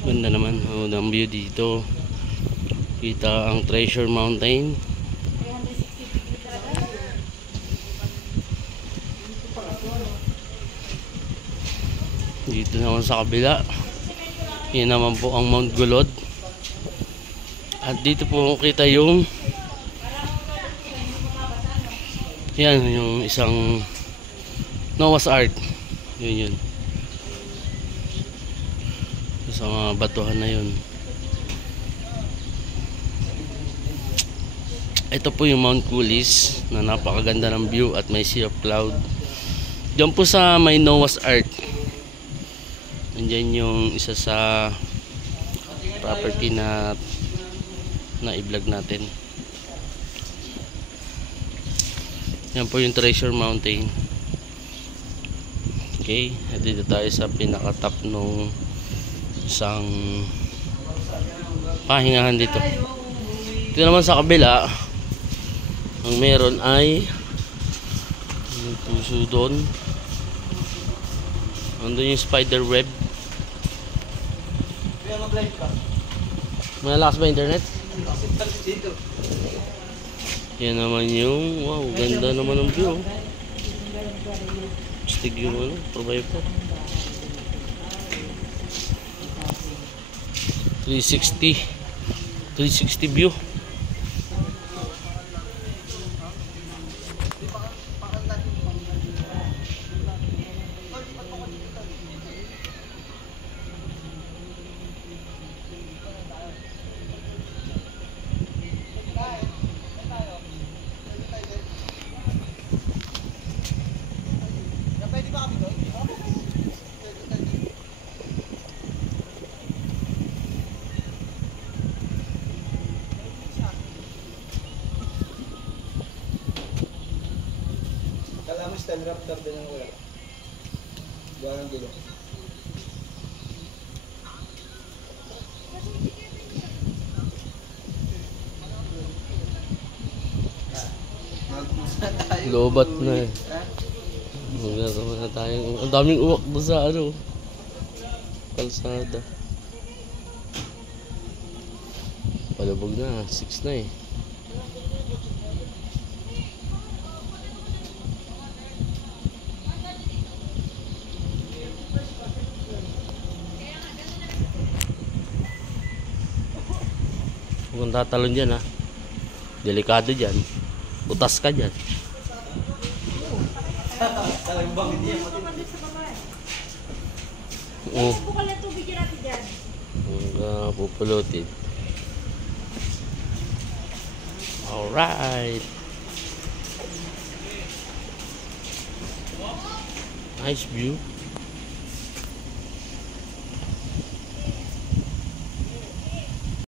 Ganda naman ang view dito. Kita ang Treasure Mountain. Dito naman sa kabila, yan naman po ang Mount Gulod. At dito po kita yung yan, yung isang Noah's Ark. Yun sa mga batuhan na yun. Ito po yung Mount Coulis na napakaganda ng view at may sea of cloud. Diyan po sa may Noah's Ark, andyan yung isa sa property na i-vlog natin. Yan po yung Treasure Mountain. Okay, dito tayo sa pinaka-top nung isang pahingahan dito. Dito naman sa kabila, ang meron ay yung puso doon. Andun yung spider web. Malakas ba internet? Yan naman yung wow, ganda naman ng view. Stig yung ano, provide po 360 view. Kala mo stand raptor din ang wala. Buwan ng dilo. Lobat na eh. Magagawa na tayo. Ang daming uwak doon sa ano, kalsada. Palabog na, 6 na eh. Huwag tatalon dyan ha. Delikado dyan. Utas ka dyan. Oo. Huwag pupulutin. Alright. Nice view.